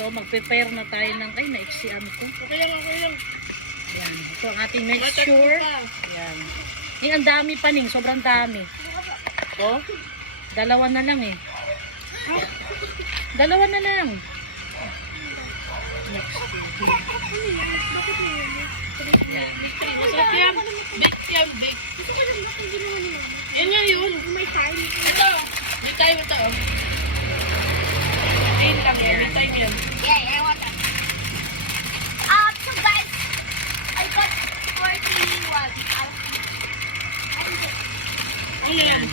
So, mag-prepare na tayo ng, ay, naiksian ko. Okay lang. Yan. Ito ang ating mixture. Yan. Yung ang dami pa ning, sobrang dami. Oh, dalawa na lang eh. Dalawa na lang. Yan. Masarap yan. Bake yan, bake. Yan nga yun. May time. Ito. May time ito. Ayun lang yan. May time yan. Yeah, I want that. So guys, I got 41. Ano yan?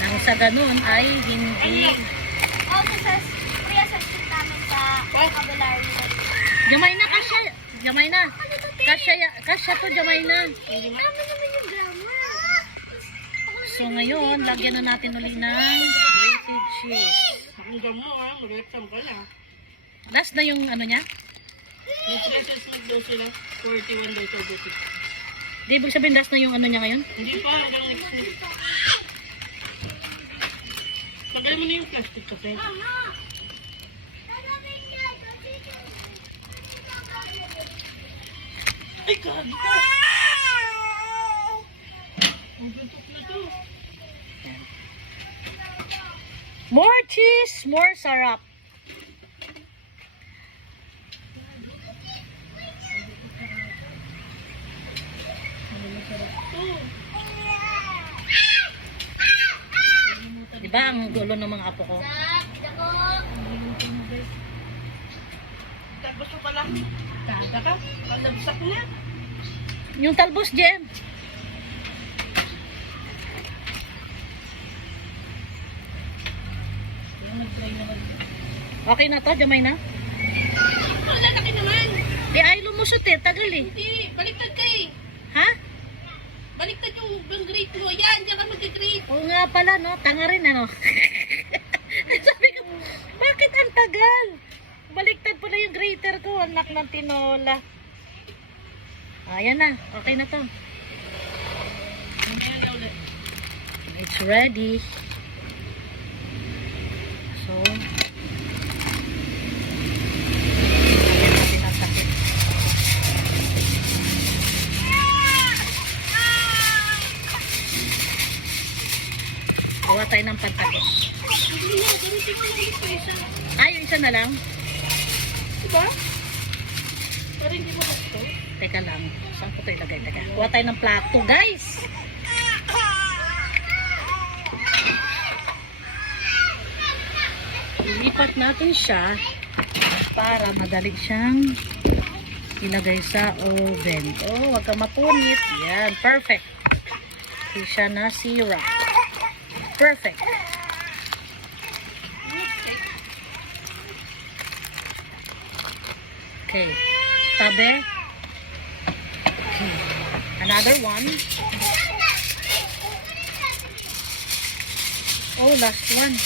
Nang sa ganun ay hindi. Also sa free assessment namin sa vocabulary. Jamay na, kasya. Jamay na. Kasya to, jamay na. Alam mo naman yung grammar. So ngayon, lagyan na natin uli ng grated cheese. Hanggang mo ha. Mag-exam ka na. Last na yung ano niya. Nag-assessment daw sila. 41 daw sa butik. Di ibig sabihin last na yung ano niya ngayon. Hindi pa. Hanggang next week. Tagay mo na yung plastic kasi. Ay, God! Ang gantok na to. More cheese, more sarap. Diba ang gulo ng mga apo ko? Tapos mo pala. Kaga ka? Kalabsak na. Yung talbos, Jem. Okay na to, jamay na. Ang lalaki naman. Di ay lumusot eh, tagal eh. Hindi, baliktad ka eh. Ha? Baliktad yung grate mo. Yan, diyan ka mag-grate. Oo nga pala, no? Tanga rin, ano? Sabi ko, bakit ang tagal? Baliktad pala yung grater ko, anak ng tinola. Ayan na, okay na to. Ayan na ulit. It's ready. So, lagyan natin ang takip. Gawa tayo ng pantakip. Hindi na, gamitin mo lang ito isa. Ay, yung isa na lang. Diba? Para hindi mo gusto. Teka lang. Saan ko ito ilagay? Teka. Gawa tayo ng plato, guys. Ilipat natin siya para madali siyang ilagay sa oven. Oh, wag ka mapunit. Yan, perfect. Hindi siya nasira. Perfect. Okay. Tabi. Okay. Another one. Oh, last one.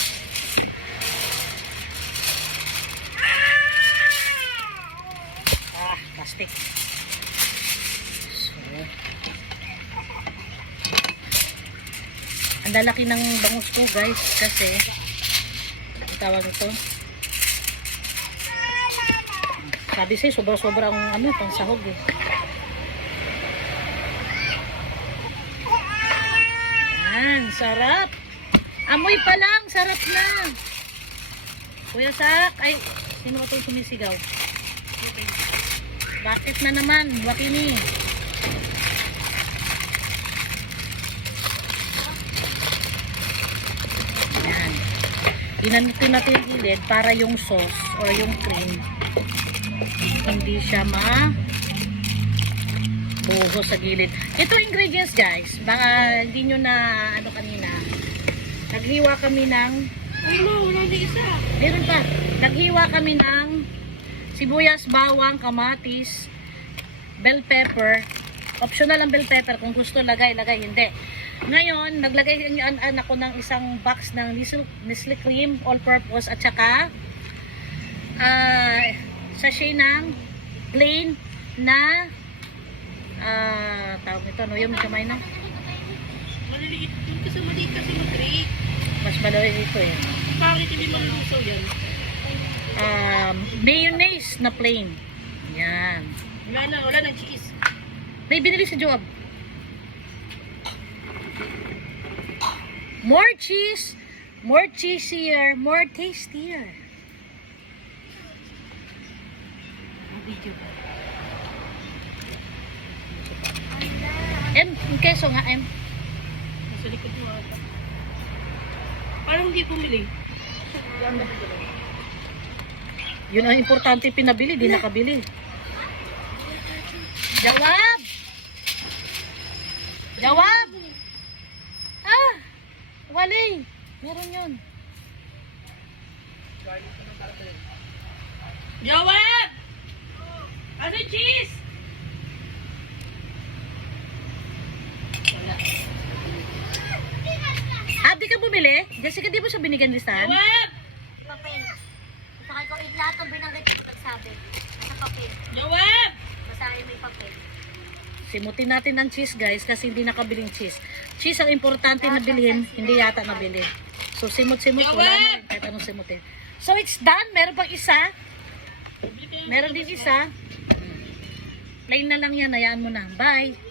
Plastic. So, ang lalaki ng bangus ko, guys, kasi ang tawag ito. Sabi sa'yo, sobra-sobra ang ano, pansahog eh. Yan, sarap. Amoy pa lang, sarap na. Kuya Sak, ay, sino ito sumisigaw? Bakit na naman? Wakini. Yan. Ginamitin natin yung gilid para yung sauce or yung cream hindi siya buho sa gilid. Ito ingredients, guys. Baka hindi nyo na ano kanina. Naghiwa kami ng Wala na isa. meron pa. Naghiwa kami ng sibuyas, bawang, kamatis, bell pepper. Optional ang bell pepper. Kung gusto, lagay. Hindi. Ngayon, naglagay yung anak ko ng isang box ng Nestle cream, all-purpose, at saka sachet ng plain na tawag nito, no? Yung kamay na. Maliliit. Kasi maliit kasi mag-grate. Mas malawin ito eh. Bakit hindi malulusaw yan? mayonnaise na plain. Yan. Wala na cheese. May binili si Joab. More cheese, more cheesier, more tastier. Ang video ba? Yung keso nga, Nasa likod mo ata. Parang hindi pumili. Yun ang importante pinabili, di nakabili. Jawab! Jawab! Ah! Wali! Meron yun. Jawab! Ano cheese? Wala. Ah, di ka bumili? Jessica, di mo siya binigyan listahan? Jawab! Papel. Sakay ko, lahat ng binanggit ko nagsabi. Nasa papel. Jawab! Basahin mo yung papel. Simutin natin ang cheese, guys, kasi hindi nakabiling cheese. Cheese ang importante na bilhin, hindi yata nabili. So, simut-simut, wala na rin kahit anong simutin. So, it's done. Meron pang isa. Meron din isa. Plain na lang yan. Hayaan mo na. Bye!